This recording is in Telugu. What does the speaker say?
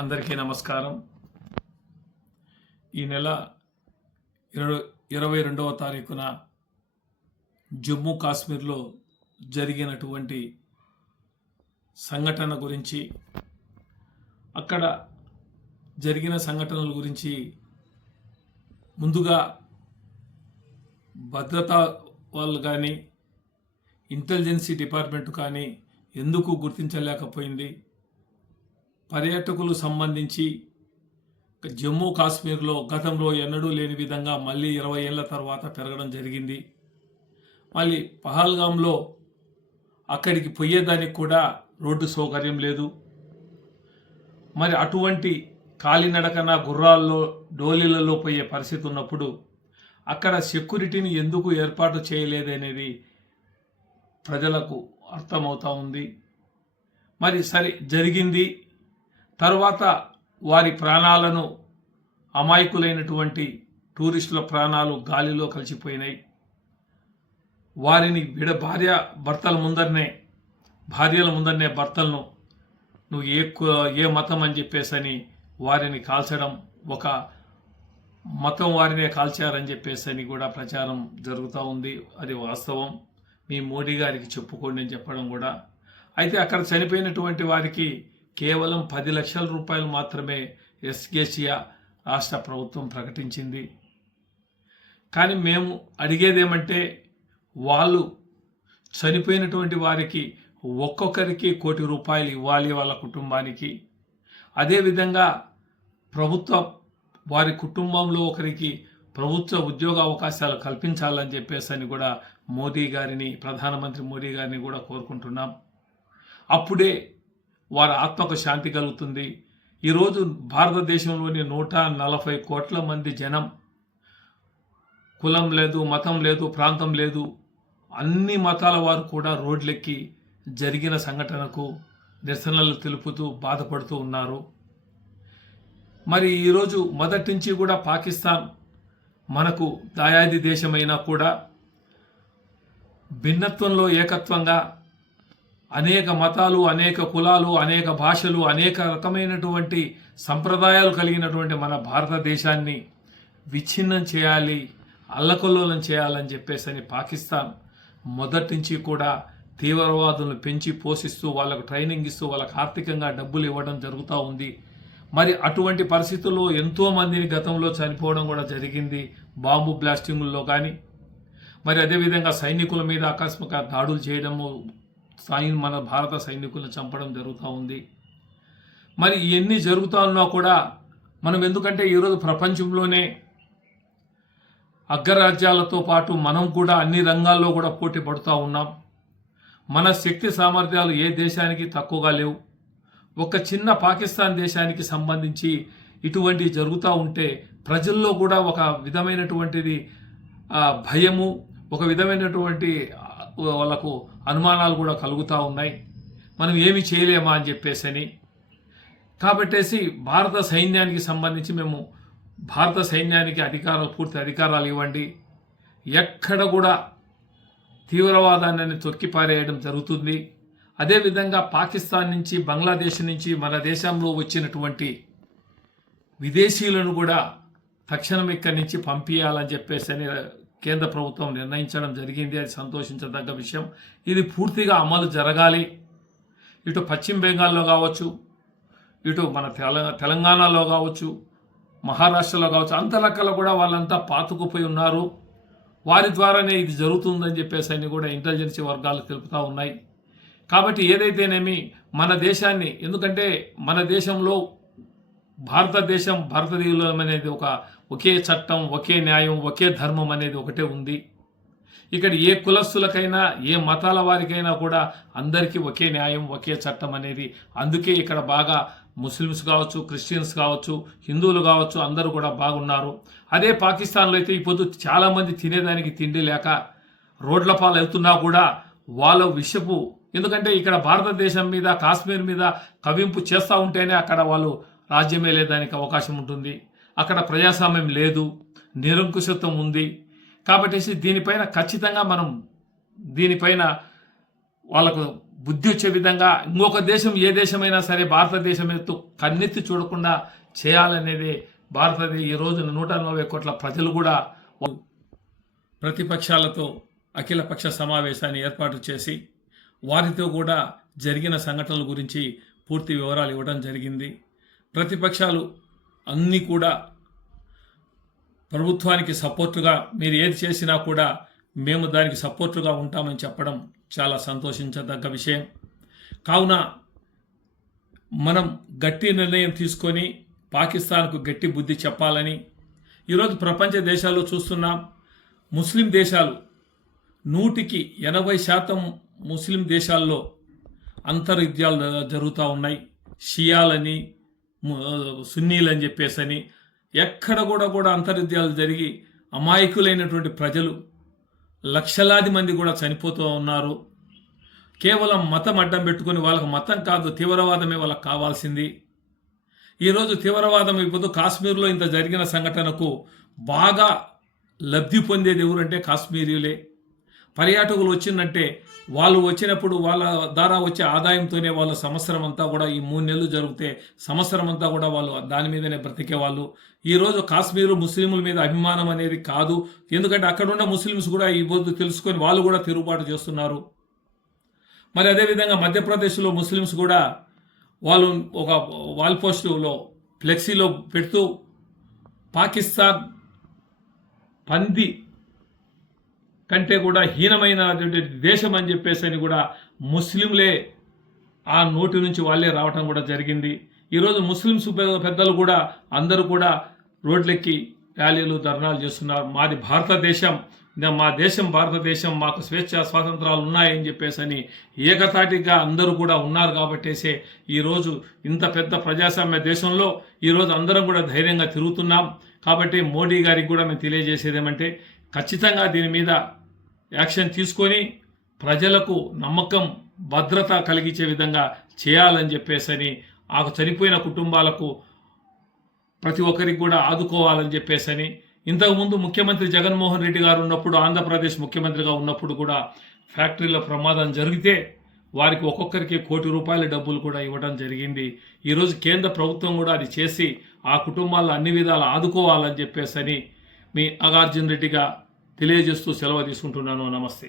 అందరికీ నమస్కారం. ఈ నెల 22వ తారీఖున జమ్మూ కాశ్మీర్లో జరిగినటువంటి సంఘటన గురించి, అక్కడ జరిగిన సంఘటనల గురించి ముందుగా భద్రతా వాళ్ళు కానీ ఇంటెలిజెన్సీ డిపార్ట్మెంట్ కానీ ఎందుకు గుర్తించలేకపోయింది, పర్యాటకులు సంబంధించి జమ్మూ కాశ్మీర్లో గతంలో ఎన్నడూ లేని విధంగా మళ్ళీ 20 ఏళ్ల తర్వాత పెరగడం జరిగింది. మళ్ళీ పహల్గామ్లో అక్కడికి పోయేదానికి కూడా రోడ్డు సౌకర్యం లేదు. మరి అటువంటి కాలినడకన గుర్రాల్లో డోలీలలో పోయే పరిస్థితి ఉన్నప్పుడు అక్కడ సెక్యూరిటీని ఎందుకు ఏర్పాటు చేయలేదనేది ప్రజలకు అర్థమవుతా ఉంది. మరి సరే జరిగింది, తరువాత వారి ప్రాణాలను, అమాయకులైనటువంటి టూరిస్టుల ప్రాణాలు గాలిలో కలిసిపోయినాయి. వారిని భార్యల ముందరనే భర్తలను నువ్వు ఏ మతం అని చెప్పేసని వారిని కాల్చడం, ఒక మతం వారినే కాల్చారని చెప్పేసని కూడా ప్రచారం జరుగుతూ ఉంది. అది వాస్తవం, మీ మోడీ గారికి చెప్పుకోండి అని చెప్పడం కూడా. అయితే అక్కడ చనిపోయినటువంటి వారికి కేవలం 10 లక్షల రూపాయలు మాత్రమే ఎస్గేసియా రాష్ట్ర ప్రభుత్వం ప్రకటించింది. కానీ మేము అడిగేదేమంటే, వాళ్ళు చనిపోయినటువంటి వారికి ఒక్కొక్కరికి ₹1 కోటి ఇవ్వాలి వాళ్ళ కుటుంబానికి. అదేవిధంగా వారి కుటుంబంలో ఒకరికి ప్రభుత్వ ఉద్యోగ అవకాశాలు కల్పించాలని చెప్పేసి కూడా ప్రధానమంత్రి మోడీ గారిని కూడా కోరుకుంటున్నాం. అప్పుడే వారి ఆత్మకు శాంతి కలుగుతుంది. ఈరోజు భారతదేశంలోని 140 కోట్ల మంది జనం, కులం లేదు, మతం లేదు, ప్రాంతం లేదు, అన్ని మతాల వారు కూడా రోడ్లెక్కి జరిగిన సంఘటనకు నిరసనలు తెలుపుతూ బాధపడుతూ ఉన్నారు. మరి ఈరోజు మొదటి నుంచి కూడా పాకిస్తాన్ మనకు దాయాది దేశమైనా కూడా భిన్నత్వంలో ఏకత్వంగా అనేక మతాలు, అనేక కులాలు, అనేక భాషలు, అనేక రకమైనటువంటి సంప్రదాయాలు కలిగినటువంటి మన భారతదేశాన్ని విచ్ఛిన్నం చేయాలి, అల్లకల్లోలం చేయాలని చెప్పేసి పాకిస్తాన్ మొదటి నుంచి కూడా తీవ్రవాదులను పెంచి పోషిస్తూ, వాళ్ళకు ట్రైనింగ్ ఇస్తూ, వాళ్ళకు ఆర్థికంగా డబ్బులు ఇవ్వడం జరుగుతూ ఉంది. మరి అటువంటి పరిస్థితుల్లో ఎంతోమందిని గతంలో చనిపోవడం కూడా జరిగింది, బాంబు బ్లాస్టింగుల్లో కానీ. మరి అదేవిధంగా సైనికుల మీద ఆకస్మిక దాడులు చేయడము, మన భారత సైనికులను చంపడం జరుగుతూ ఉంది. మరి ఇవన్నీ జరుగుతూ ఉన్నా కూడా మనం, ఎందుకంటే ఈరోజు ప్రపంచంలోనే అగ్రరాజ్యాలతో పాటు మనం కూడా అన్ని రంగాల్లో కూడా పోటీ పడుతూ ఉన్నాం. మన శక్తి సామర్థ్యాలు ఏ దేశానికి తక్కువగా లేవు. ఒక చిన్న పాకిస్తాన్ దేశానికి సంబంధించి ఇటువంటి జరుగుతూ ఉంటే ప్రజల్లో కూడా ఒక విధమైనటువంటిది భయము, ఒక విధమైనటువంటి వాళ్ళకు అనుమానాలు కూడా కలుగుతూ ఉన్నాయి, మనం ఏమి చేయలేమా అని చెప్పేసి. కాబట్టేసి భారత సైన్యానికి సంబంధించి మేము భారత సైన్యానికి పూర్తి అధికారాలు ఇవ్వండి, ఎక్కడ కూడా తీవ్రవాదాన్ని తొక్కిపారేయడం జరుగుతుంది. అదేవిధంగా పాకిస్తాన్ నుంచి, బంగ్లాదేశ్ నుంచి మన దేశంలో వచ్చినటువంటి విదేశీయులను కూడా తక్షణం ఇక్కడి నుంచి పంపించాలని చెప్పేసి కేంద్ర ప్రభుత్వం నిర్ణయించడం జరిగింది. అది సంతోషించదగ్గ విషయం. ఇది పూర్తిగా అమలు జరగాలి. ఇటు పశ్చిమ బెంగాల్లో కావచ్చు, ఇటు మన తెలంగాణలో కావచ్చు, మహారాష్ట్రలో కావచ్చు, అంతలక్కల కూడా వాళ్ళంతా పాతుకుపోయి ఉన్నారు. వారి ద్వారానే ఇది జరుగుతుందని చెప్పేసి కూడా ఇంటెలిజెన్సీ వర్గాలు తెలుపుతూ ఉన్నాయి. కాబట్టి ఏదైతేనేమి మన దేశాన్ని, ఎందుకంటే మన దేశంలో భారతదేశం అనేది ఒకే చట్టం, ఒకే న్యాయం, ఒకే ధర్మం అనేది ఒకటే ఉంది. ఇక్కడ ఏ కులస్తులకైనా, ఏ మతాల వారికైనా కూడా అందరికీ ఒకే న్యాయం, ఒకే చట్టం అనేది. అందుకే ఇక్కడ బాగా ముస్లిమ్స్ కావచ్చు, క్రిస్టియన్స్ కావచ్చు, హిందువులు కావచ్చు, అందరూ కూడా బాగున్నారు. అదే పాకిస్తాన్లో అయితే ఇప్పుడు చాలామంది తినేదానికి తిండి లేక రోడ్ల పాలు అవుతున్నా కూడా వాళ్ళ ఎందుకంటే ఇక్కడ భారతదేశం మీద, కాశ్మీర్ మీద కవింపు చేస్తూ ఉంటేనే అక్కడ వాళ్ళు రాజ్యం వెళ్ళేదానికి అవకాశం ఉంటుంది. అక్కడ ప్రజాస్వామ్యం లేదు, నిరంకుశత్వం ఉంది. కాబట్టి దీనిపైన ఖచ్చితంగా మనం వాళ్ళకు బుద్ధి వచ్చే విధంగా ఇంకొక దేశం ఏ దేశమైనా సరే భారతదేశం ఎత్తు కన్నెత్తి చూడకుండా చేయాలనేది ఈ రోజున 140 కోట్ల ప్రజలు కూడా ప్రతిపక్షాలతో అఖిలపక్ష సమావేశాన్ని ఏర్పాటు చేసి వారితో కూడా జరిగిన సంఘటనల గురించి పూర్తి వివరాలు ఇవ్వడం జరిగింది. ప్రతిపక్షాలు అన్నీ కూడా ప్రభుత్వానికి సపోర్టుగా మీరు ఏది చేసినా కూడా మేము దానికి సపోర్టుగా ఉంటామని చెప్పడం చాలా సంతోషించదగ్గ విషయం. కావున మనం గట్టి నిర్ణయం తీసుకొని పాకిస్తాన్కు గట్టి బుద్ధి చెప్పాలని ఈరోజు ప్రపంచ దేశాల్లో చూస్తున్నాం. ముస్లిం దేశాలు 100% ముస్లిం దేశాల్లో అంతర్యుద్ధాలు జరుగుతూ ఉన్నాయి. షియాలని సున్నీలని చెప్పేసని ఎక్కడ కూడా అంతర్యుద్ధాలు జరిగి అమాయకులైనటువంటి ప్రజలు లక్షలాది మంది కూడా చనిపోతూ ఉన్నారు. కేవలం మతం అడ్డం పెట్టుకుని వాళ్ళకు మతం కాదు తీవ్రవాదమే వాళ్ళకు కావాల్సింది. ఈరోజు తీవ్రవాదం ఇప్పుడు కాశ్మీర్లో ఇంత జరిగిన సంఘటనకు బాగా లబ్ధి పొందేది ఎవరంటే కాశ్మీరీలే. పర్యాటకులు వచ్చిందంటే వాళ్ళు వచ్చినప్పుడు వాళ్ళ ద్వారా వచ్చే ఆదాయంతోనే వాళ్ళ సంవత్సరం అంతా కూడా ఈ 3 నెలలు జరిగితే సంవత్సరం అంతా కూడా వాళ్ళు దాని మీదనే బ్రతికేవాళ్ళు. ఈరోజు కాశ్మీరు ముస్లింల మీద అభిమానం అనేది కాదు. ఎందుకంటే అక్కడున్న ముస్లిమ్స్ కూడా ఈ బొద్దు తెలుసుకొని వాళ్ళు కూడా తిరుగుబాటు చేస్తున్నారు. మరి అదేవిధంగా మధ్యప్రదేశ్లో ముస్లిమ్స్ కూడా వాళ్ళు ఒక వాల్ పోస్టులో ఫ్లెక్సీలో పెడుతూ పాకిస్తాన్ పంది కంటే కూడా హీనమైనటువంటి దేశం అని చెప్పేసి కూడా ముస్లింలే ఆ నోటి నుంచి వాళ్ళే రావటం కూడా జరిగింది. ఈరోజు ముస్లిమ్స్ పెద్దలు కూడా అందరూ కూడా రోడ్లెక్కి ర్యాలీలు ధర్నాలు చేస్తున్నారు. మాది భారతదేశం, మా దేశం భారతదేశం, మాకు స్వేచ్ఛ స్వాతంత్రాలు ఉన్నాయని చెప్పేసి ఏకతాటిగా అందరూ కూడా ఉన్నారు. కాబట్టేసే ఈరోజు ఇంత పెద్ద ప్రజాస్వామ్య దేశంలో ఈరోజు అందరం కూడా ధైర్యంగా తిరుగుతున్నాం. కాబట్టి మోడీ గారికి కూడా మేము తెలియజేసేది ఏమంటే ఖచ్చితంగా దీని మీద యాక్షన్ తీసుకొని ప్రజలకు నమ్మకం భద్రత కలిగించే విధంగా చేయాలని చెప్పేసి ఆ చనిపోయిన కుటుంబాలకు ప్రతి ఒక్కరికి కూడా ఆదుకోవాలని చెప్పేసి ఇంతకుముందు ముఖ్యమంత్రి జగన్మోహన్ రెడ్డి గారు ఉన్నప్పుడు ఆంధ్రప్రదేశ్ ముఖ్యమంత్రిగా ఉన్నప్పుడు కూడా ఫ్యాక్టరీలో ప్రమాదం జరిగితే వారికి ఒక్కొక్కరికి ₹1,00,00,000 డబ్బులు కూడా ఇవ్వడం జరిగింది. ఈరోజు కేంద్ర ప్రభుత్వం కూడా అది చేసి ఆ కుటుంబాలను అన్ని విధాలు ఆదుకోవాలని చెప్పేసి మీ నాగార్జున రెడ్డిగా తెలియజేస్తూ సెలవు తీసుకుంటున్నాను. నమస్తే.